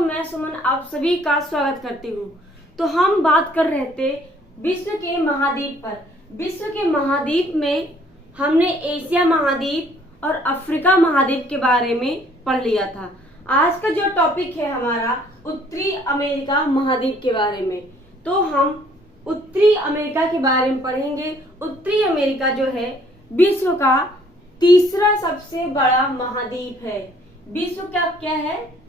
मैं सुमन आप सभी का स्वागत करती हूँ। तो हम बात कर रहे थे विश्व के महाद्वीप पर। विश्व के महाद्वीप में हमने एशिया महाद्वीप और अफ्रीका महाद्वीप के बारे में पढ़ लिया था। आज का जो टॉपिक है हमारा उत्तरी अमेरिका महाद्वीप के बारे में। तो हम उत्तरी अमेरिका के बारे में पढ़ेंगे। उत्तरी अमेरिका जो है विश्व का तीसरा सबसे बड़ा महाद्वीप है। विश्व का क्या है?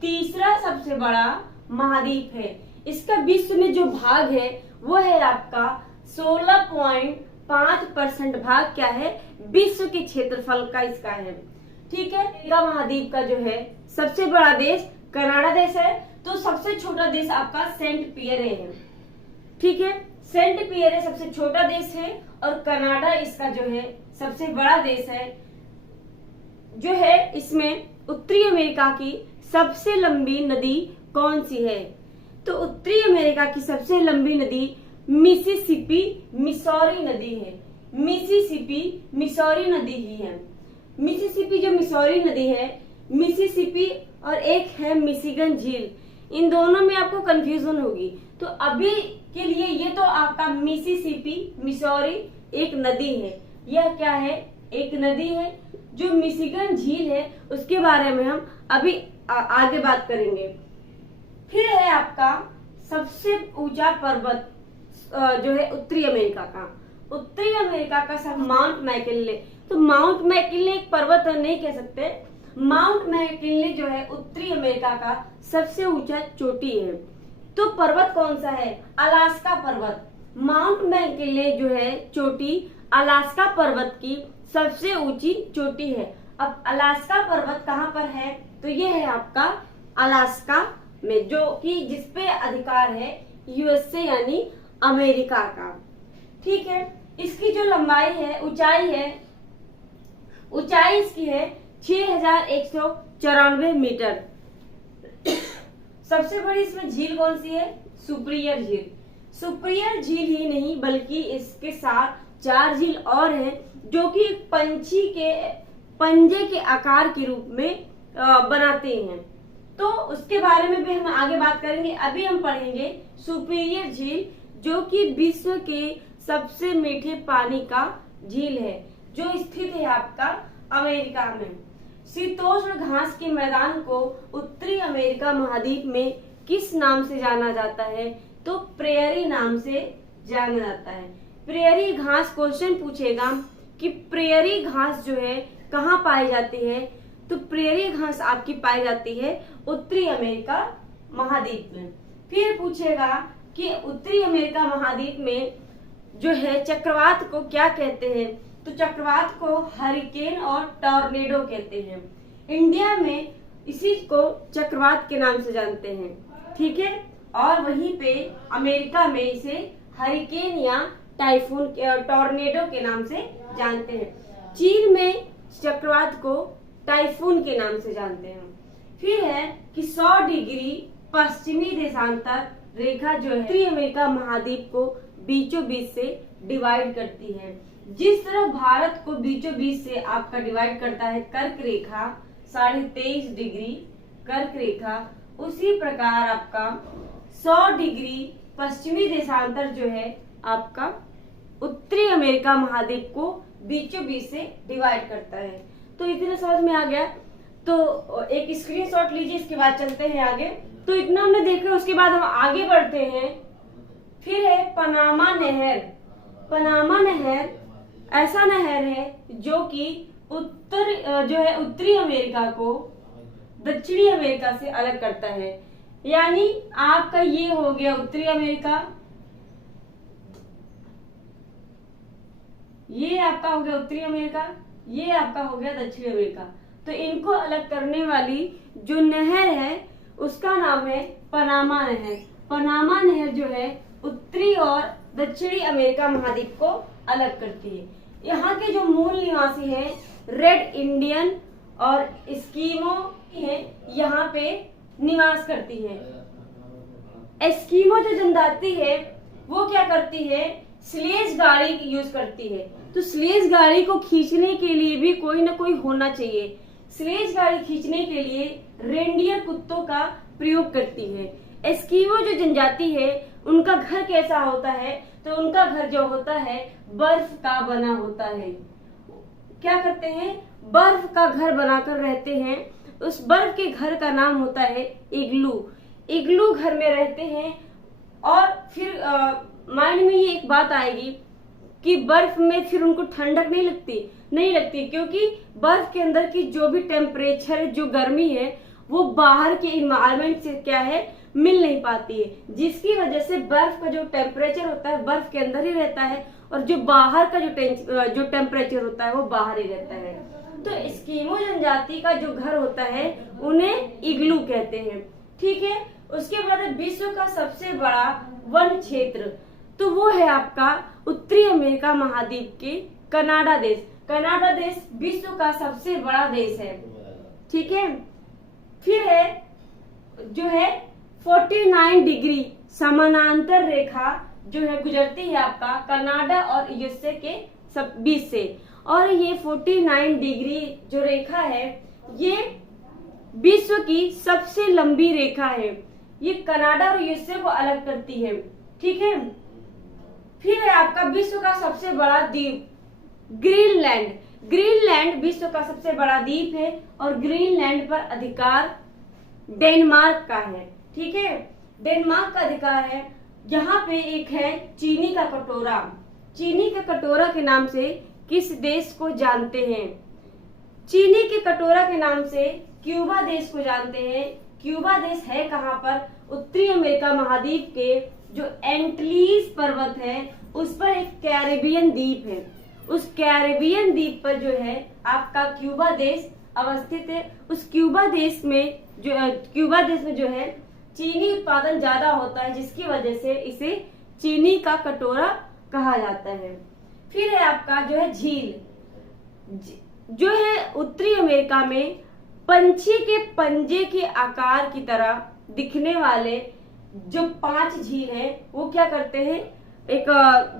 तीसरा सबसे बड़ा महाद्वीप है। इसका विश्व में जो भाग है वो है आपका 16.5% भाग क्या है? विश्व के क्षेत्रफल का इसका है। ठीक है। अमेरिका महाद्वीप का जो है सबसे बड़ा देश कनाडा देश है। तो सबसे छोटा देश आपका सेंट पियरे है। ठीक है। सेंट पियरे सबसे छोटा देश है और कनाडा इसका जो है सबसे बड़ा देश है। जो है इसमें उत्तरी अमेरिका की सबसे लंबी नदी कौन सी है? तो उत्तरी अमेरिका की सबसे लंबी नदी मिसिसिपी मिसौरी नदी है। मिसिसिपी मिसौरी नदी ही है। मिसिसिपी जो मिसौरी नदी है, मिसिसिपी और एक है मिशिगन झील, इन दोनों में आपको कंफ्यूजन होगी। तो अभी के लिए ये तो आपका मिसिसिपी मिसौरी एक नदी है। यह क्या है? एक नदी है। जो मिशिगन झील है उसके बारे में हम अभी आगे बात करेंगे। फिर है आपका सबसे ऊंचा पर्वत जो है उत्तरी अमेरिका का। उत्तरी अमेरिका का सब माउंट मैकिनले। तो माउंट मैकिनले एक पर्वत नहीं कह सकते। माउंट मैकिनले जो है उत्तरी अमेरिका का सबसे ऊंचा चोटी है। तो पर्वत कौन सा है? अलास्का पर्वत। माउंट मैकिनले जो है चोटी अलास्का पर्वत की सबसे ऊंची चोटी है। अब अलास्का पर्वत कहाँ पर है? तो ये है आपका अलास्का में, जो कि जिसपे अधिकार है यूएसए यानी अमेरिका का। ठीक है। इसकी जो लंबाई है, ऊंचाई इसकी है 6194 मीटर। सबसे बड़ी इसमें झील कौन सी है? सुपीरियर झील। सुपीरियर झील ही नहीं बल्कि इसके साथ 4 झील और हैं जो कि पंछी के पंजे के आकार के रूप में बनाते हैं। तो उसके बारे में भी हम आगे बात करेंगे। अभी हम पढ़ेंगे सुपीरियर झील, जो कि विश्व के सबसे मीठे पानी का झील है, जो स्थित है आपका अमेरिका में। शीतोष्ण घास के मैदान को उत्तरी अमेरिका महाद्वीप में किस नाम से जाना जाता है? तो प्रेयरी नाम से जाना जाता है। प्रेयरी घास क्वेश्चन पूछेगा कि प्रेयरी घास जो है कहाँ पाई जाती है? तो प्रेयरी घास आपकी पाई जाती है उत्तरी अमेरिका महाद्वीप में। फिर पूछेगा कि उत्तरी अमेरिका महाद्वीप में जो है चक्रवात को क्या कहते हैं? तो चक्रवात को हरिकेन और टॉर्नेडो कहते हैं। इंडिया में इसी को चक्रवात के नाम से जानते हैं। ठीक है। और वहीं पे अमेरिका में इसे हरिकेन या टाइफून टॉर्नेडो के नाम से जानते हैं। चीन में चक्रवात को टाइफून के नाम से जानते हैं। फिर है कि 100 डिग्री पश्चिमी देशांतर रेखा जो है उत्तरी अमेरिका महाद्वीप को बीचों बीच से डिवाइड करती है। जिस तरह भारत को बीचों बीच से आपका डिवाइड करता है कर्क रेखा 23.5 डिग्री कर्क रेखा, उसी प्रकार आपका 100 डिग्री पश्चिमी देशांतर जो है आपका उत्तरी अमेरिका महाद्वीप को बीचों बीच से डिवाइड करता है। तो इतना समझ में आ गया। तो एक स्क्रीनशॉट लीजिए, इसके बाद चलते हैं आगे। तो इतना हमने देखा, उसके बाद हम आगे बढ़ते हैं। फिर है पनामा नहर। पनामा नहर ऐसा नहर है जो कि उत्तरी अमेरिका को दक्षिणी अमेरिका से अलग करता है। यानी आपका ये हो गया उत्तरी अमेरिका, ये आपका हो गया उत्तरी अमेरिका, ये आपका हो गया दक्षिणी अमेरिका। तो इनको अलग करने वाली जो नहर है उसका नाम है पनामा नहर। पनामा नहर जो है उत्तरी और दक्षिणी अमेरिका महाद्वीप को अलग करती है। यहाँ के जो मूल निवासी हैं रेड इंडियन और एस्किमो है, यहाँ पे निवास करती है। एस्किमो जो जनजाति है वो क्या करती है? स्लेज गाड़ी यूज करती है। तो स्लेज गाड़ी को खींचने के लिए भी कोई ना कोई होना चाहिए। स्लेज गाड़ी खींचने के लिए रेंडियर कुत्तों का प्रयोग करती है। एस्किमो जो जनजाति है उनका घर कैसा होता है, तो उनका घर जो होता है बर्फ का बना होता है। क्या करते हैं, बर्फ का घर बनाकर रहते हैं। उस बर्फ के घर का नाम होता है इग्लू। इग्लू घर में रहते हैं। और फिर माइंड में ये एक बात आएगी कि बर्फ में फिर उनको ठंडक नहीं लगती, क्योंकि बर्फ के अंदर की जो भी टेम्परेचर, जो गर्मी है, वो बाहर के इन्वायरमेंट से क्या है, मिल नहीं पाती है, जिसकी वजह से बर्फ का जो टेम्परेचर होता है बर्फ के अंदर ही रहता है, और जो बाहर का जो टेम्परेचर होता है वो बाहर ही रहता है। तो एस्किमो जनजाति का जो घर होता है उन्हें इग्लू कहते हैं। ठीक है, उसके बाद विश्व का सबसे बड़ा वन क्षेत्र, तो वो है आपका उत्तरी अमेरिका महाद्वीप के कनाडा देश। कनाडा देश विश्व का सबसे बड़ा देश है। ठीक है, फिर है जो है 49 डिग्री समानांतर रेखा जो है गुजरती है आपका कनाडा और यूएसए के बीच से, और ये 49 डिग्री जो रेखा है ये विश्व की सबसे लंबी रेखा है। ये कनाडा और यूएसए को अलग करती है। ठीक है, फिर है आपका विश्व का सबसे बड़ा द्वीप ग्रीनलैंड। ग्रीनलैंड विश्व का सबसे बड़ा द्वीप है और ग्रीनलैंड पर अधिकार डेनमार्क का है। ठीक है, डेनमार्क का अधिकार है। यहाँ पे एक है चीनी का कटोरा। चीनी के कटोरा के नाम से किस देश को जानते हैं? चीनी के कटोरा के नाम से क्यूबा देश को जानते हैं। क्यूबा देश है कहाँ पर? उत्तरी अमेरिका महाद्वीप के जो एंटीज पर्वत है उस पर एक कैरेबियन द्वीप है। उस कैरेबियन द्वीप पर जो है आपका क्यूबा देश अवस्थित है। उस क्यूबा देश में जो है चीनी उत्पादन ज्यादा होता है, जिसकी वजह से इसे चीनी का कटोरा कहा जाता है। फिर है आपका जो है झील, जो है उत्तरी अमेरिका में पंछी के पंजे के आकार की तरह दिखने वाले जो 5 झील है वो क्या करते हैं, एक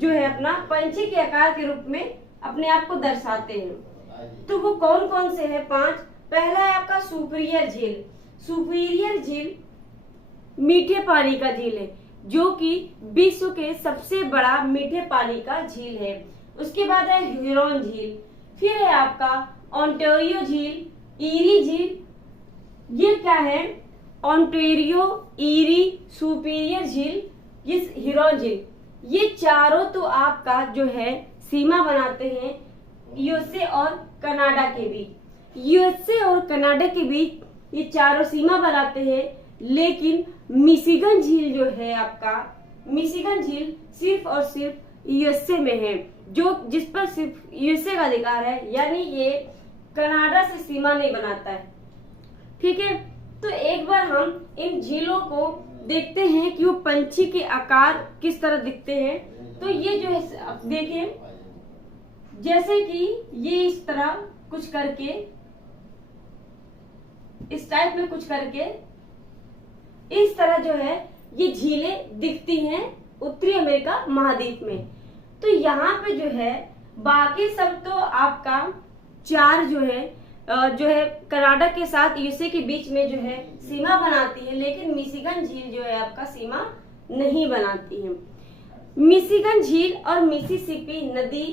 जो है अपना पंछी के आकार के रूप में अपने आप को दर्शाते हैं। तो वो कौन कौन से है? 5। पहला है आपका सुपीरियर झील। सुपीरियर झील मीठे पानी का झील है, जो कि विश्व के सबसे बड़ा मीठे पानी का झील है। उसके बाद है ह्यूरॉन झील। फिर है आपका ओंटारियो झील, ईरी झील। ये क्या है? ओंटारियो, ईरी, सुपीरियर झील, ये ह्यूरॉन झील। ये चारों तो आपका जो है सीमा बनाते हैं यूएसए और कनाडा के बीच। यूएसए और कनाडा के बीच ये चारों सीमा बनाते हैं, लेकिन मिशिगन झील जो है आपका, मिशिगन झील सिर्फ और सिर्फ यूएसए में है, जिस पर सिर्फ यूएसए का अधिकार है, यानी ये कनाडा से सीमा नहीं बनाता है। ठीक है, तो एक बार हम इन झीलों को देखते हैं कि वो पंछी के आकार किस तरह दिखते हैं। तो ये जो है आप देखें, जैसे कि ये इस तरह कुछ करके, इस टाइप में कुछ करके इस तरह जो है ये झीलें दिखती हैं उत्तरी अमेरिका महाद्वीप में। तो यहाँ पे जो है बाकी सब तो आपका 4 जो है कनाडा के साथ यूएसए के बीच में जो है सीमा बनाती है, लेकिन मिशिगन झील जो है आपका सीमा नहीं बनाती है। मिशिगन झील और मिसिसिपी नदी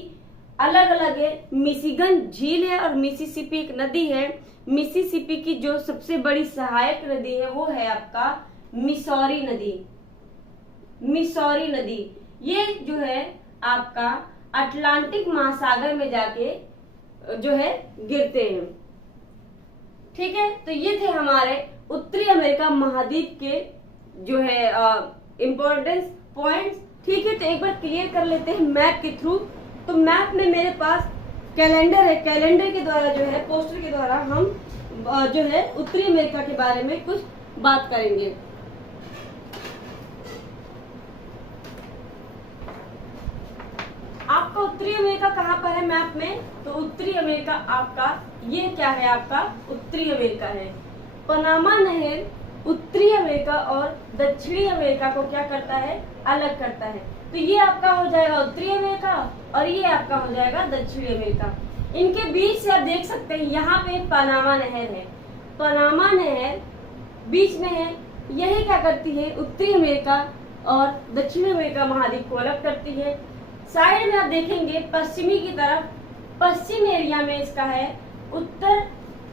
अलग अलग है। मिशिगन झील है और मिसिसिपी एक नदी है। मिसिसिपी की जो सबसे बड़ी सहायक नदी है वो है आपका मिसौरी नदी। मिसौरी नदी ये जो है आपका अटलांटिक महासागर में जाके जो है गिरते हैं। ठीक है, तो ये थे हमारे उत्तरी अमेरिका महाद्वीप के जो है इम्पोर्टेंस पॉइंट्स। ठीक है, तो एक बार क्लियर कर लेते हैं मैप के थ्रू। तो मैप में मेरे पास कैलेंडर है, कैलेंडर के द्वारा जो है पोस्टर के द्वारा हम जो है उत्तरी अमेरिका के बारे में कुछ बात करेंगे। आपका उत्तरी अमेरिका कहाँ पर है मैप में? तो उत्तरी अमेरिका आपका ये क्या है, आपका उत्तरी अमेरिका है। पनामा नहर उत्तरी अमेरिका और दक्षिणी अमेरिका को क्या करता है? अलग करता है। तो ये आपका हो जाएगा उत्तरी अमेरिका और ये आपका हो जाएगा दक्षिणी अमेरिका। इनके बीच से आप देख सकते हैं यहाँ पे पनामा नहर है। पनामा नहर बीच में है। यही क्या करती है, उत्तरी अमेरिका और दक्षिण अमेरिका महाद्वीप को अलग करती है। साइड में आप देखेंगे पश्चिमी की तरफ, पश्चिम एरिया में इसका है उत्तर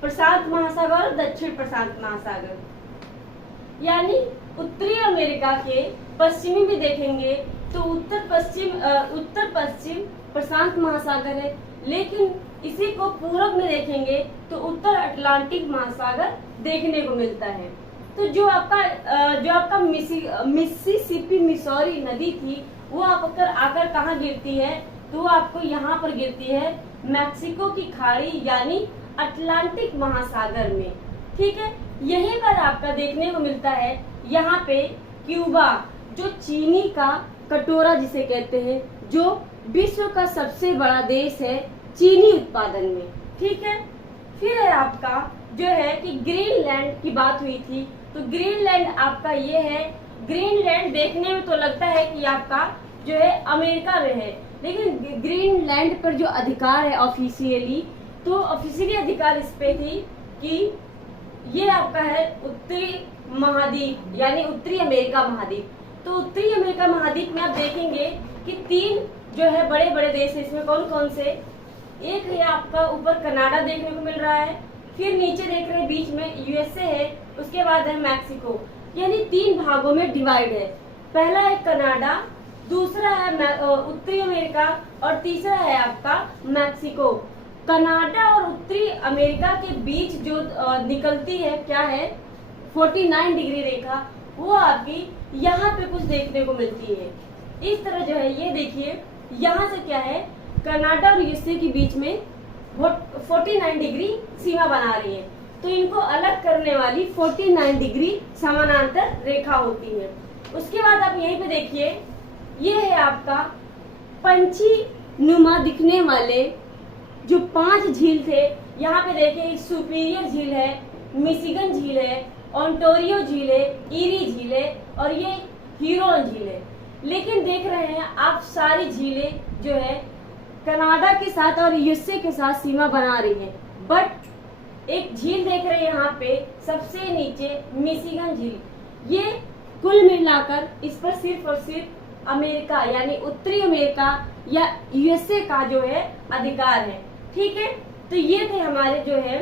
प्रशांत महासागर और दक्षिण प्रशांत महासागर। यानी उत्तरी अमेरिका के पश्चिमी में देखेंगे तो उत्तर पश्चिम प्रशांत महासागर है, लेकिन इसी को पूरब में देखेंगे तो उत्तर अटलांटिक महासागर देखने को मिलता है। तो जो आपका मिसिसिपी मिसौरी नदी थी वो आकर कहाँ गिरती है, तो आपको यहाँ पर गिरती है मैक्सिको की खाड़ी यानी अटलांटिक महासागर में। ठीक है, यहीं पर आपका देखने को मिलता है यहाँ पे क्यूबा, जो चीनी का कटोरा जिसे कहते हैं, जो विश्व का सबसे बड़ा देश है चीनी उत्पादन में। ठीक है, फिर है आपका जो है कि ग्रीनलैंड की बात हुई थी, तो ग्रीनलैंड आपका ये है। ग्रीनलैंड देखने में तो लगता है कि आपका जो है अमेरिका में है, लेकिन ग्रीनलैंड पर जो अधिकार है ऑफिशियली अधिकार इस पे थी कि ये आपका है उत्तरी महाद्वीप यानी उत्तरी अमेरिका महाद्वीप। तो उत्तरी अमेरिका महाद्वीप में आप देखेंगे कि 3 जो है बड़े बड़े देश है। इसमें कौन कौन से, एक है आपका ऊपर कनाडा देखने को मिल रहा है, फिर नीचे देख रहे हैं बीच में यूएसए है, उसके बाद है मैक्सिको। यानी 3 भागों में डिवाइड है। पहला है कनाडा, दूसरा है उत्तरी अमेरिका और तीसरा है आपका मैक्सिको। कनाडा और उत्तरी अमेरिका के बीच जो निकलती है क्या है 49 डिग्री रेखा, वो आपकी यहाँ पे कुछ देखने को मिलती है। इस तरह जो है ये देखिए, यहाँ से क्या है कनाडा और यूएसए के बीच में 49 डिग्री सीमा बना रही है। तो इनको अलग करने वाली 49 डिग्री समानांतर रेखा होती है। उसके बाद आप यहीं पे देखिए, ये है आपका पंछी नुमा दिखने वाले जो 5 झील थे। यहाँ पे देखिए सुपीरियर झील है, मिशिगन झील है, ओंटारियो झील है, ईरी झील है और ये ह्यूरोन झील है। लेकिन देख रहे हैं आप सारी झीलें जो है कनाडा के साथ और यूएसए के साथ सीमा बना रही है। बट एक झील देख रहे हैं यहाँ पे सबसे नीचे मिशिगन झील, ये कुल मिलाकर इस पर सिर्फ और सिर्फ अमेरिका यानी उत्तरी अमेरिका या यूएसए का जो है अधिकार है। ठीक है, तो ये थे हमारे जो है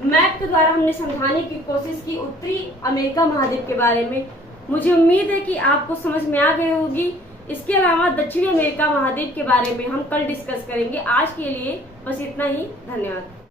मैप के द्वारा हमने समझाने की कोशिश की उत्तरी अमेरिका महाद्वीप के बारे में। मुझे उम्मीद है कि आपको समझ में आ गई होगी। इसके अलावा दक्षिणी अमेरिका महाद्वीप के बारे में हम कल डिस्कस करेंगे। आज के लिए बस इतना ही, धन्यवाद।